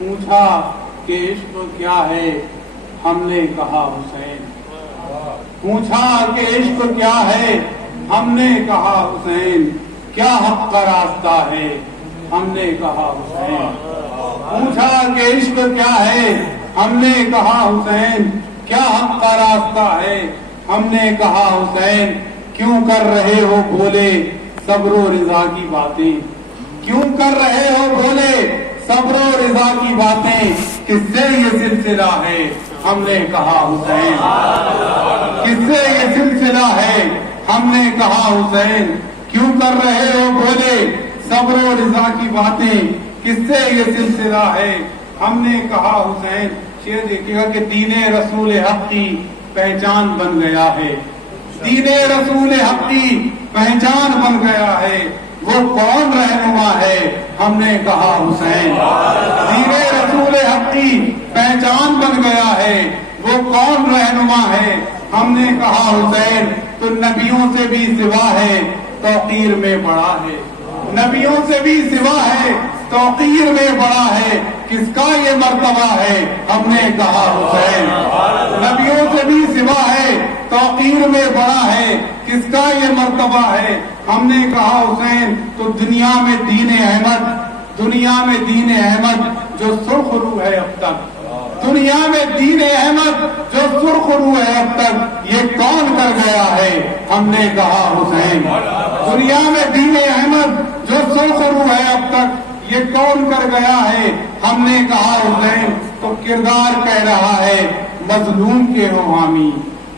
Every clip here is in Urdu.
پوچھا کہ عشق کیا ہے، ہم نے کہا حسین۔ پوچھا کہ عشق کیا ہے، ہم نے کہا حسین۔ کیا حق کا راستہ ہے، ہم نے کہا حسین۔ پوچھا کہ عشق کیا ہے، ہم نے کہا حسین۔ کیا حق کا راستہ ہے، ہم نے کہا حسین۔ کیوں کر رہے ہو بھولے صبر و رضا کی باتیں، کیوں کر رہے ہو بھولے صبر و رضا کی باتیں۔ کس سے یہ سلسلہ ہے، ہم نے کہا حسین۔ کس سے یہ سلسلہ ہے، ہم نے کہا حسین۔ کیوں کر رہے ہو بھولے صبر و رضا کی باتیں، کس سے یہ سلسلہ ہے، ہم نے کہا حسین۔ شعر دیکھیے گا کہ دین رسول حق کی پہچان بن گیا ہے، دین رسول حق کی پہچان بن گیا ہے۔ وہ کون رہنما ہے، ہم نے کہا حسین۔ دین رسول حق کی پہچان بن گیا ہے، وہ کون رہنما ہے، ہم نے کہا حسین۔ تو نبیوں سے بھی سوا ہے، توقیر میں بڑا ہے، نبیوں سے بھی سوا ہے، توقیر میں بڑا ہے۔ کس کا یہ مرتبہ ہے، ہم نے کہا حسین۔ نبیوں سے بھی سوا ہے، توقیر میں بڑا ہے۔ کس کا یہ مرتبہ ہے، ہم نے کہا حسین۔ تو دنیا میں دین احمد، دنیا میں دین احمد جو سرخ رو ہے اب تک، دنیا میں دین احمد جو سرخ رو ہے اب تک، یہ کون کر گیا ہے، ہم نے کہا حسین۔ دنیا میں دین احمد جو سرخ رو ہے اب تک، یہ کون کر گیا ہے، ہم نے کہا حسین۔ تو کردار کہہ رہا ہے مظلوم کے ہو حامی،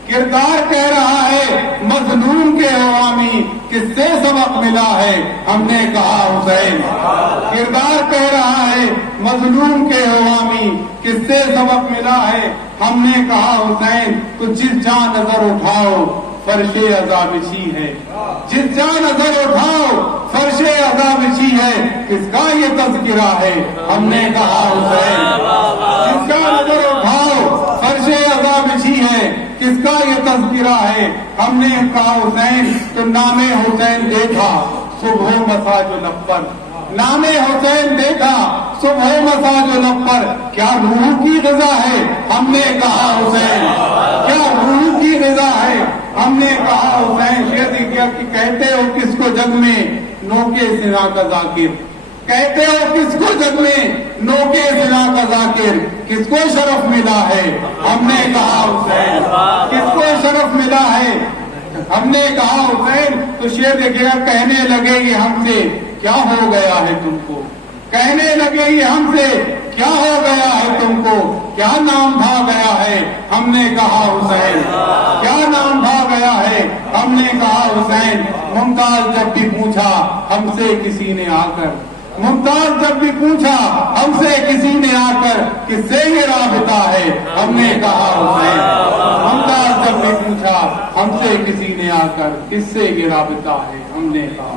کردار کہہ رہا ہے مظلوم کے ہو حامی۔ کس سے سبق ملا ہے، ہم نے کہا حسین۔ کردار کہہ رہا ہے مظلوم کے ہو حامی، کس سے سبق ملا ہے، ہم نے کہا حسین۔ تو جس جہاں نظر اٹھاؤ فرش عذاب بچھی ہے، جس جہاں نظر اٹھاؤ فرش عذاب بچھی ہے۔ کس کا یہ تذکرہ ہے، ہم نے کہا حسین۔ جس کا نظر اٹھاؤ فرش عذاب بچھی ہے، کس کا یہ تذکرہ ہے، ہم نے کہا حسین۔ تو نام حسین دیکھا صبح مسا جو لب پر، نام حسین دیکھا صبح مسا جو لب پر۔ کیا روح کی غذا ہے، ہم نے کہا حسین۔ کیا روح کی غذا ہے، ہم نے کہا حسین۔ شعر کیا کہ کہتے ہو کس کو جگ میں نوکے زنا کا ذاکر، کہتے ہو کس کو جگ میں نوکے زنا کا ذاکر۔ کس کو شرف ملا ہے، ہم نے کہا حسین۔ کس کو شرف ملا ہے، ہم نے کہا حسین۔ تو شعر دیکھے گا کہنے لگے یہ ہم سے کیا ہو گیا ہے تم کو، کہنے لگے یہ ہم سے کیا ہو گیا ہے تم کو، کیا نام بھا گیا ہے، ہم نے کہا حسین۔ کیا نام بھا گیا ہے، ہم نے کہا حسین۔ ممتاز جب بھی پوچھا ہم سے کسی نے آ کر، ممتاز جب بھی پوچھا ہم سے کسی نے آ کر، کس سے یہ رابطہ ہے، ہم نے کہا حسین۔ ممتاز جب بھی پوچھا ہم سے کسی نے آ کر، کس سے یہ رابطہ ہے، ہم نے کہا۔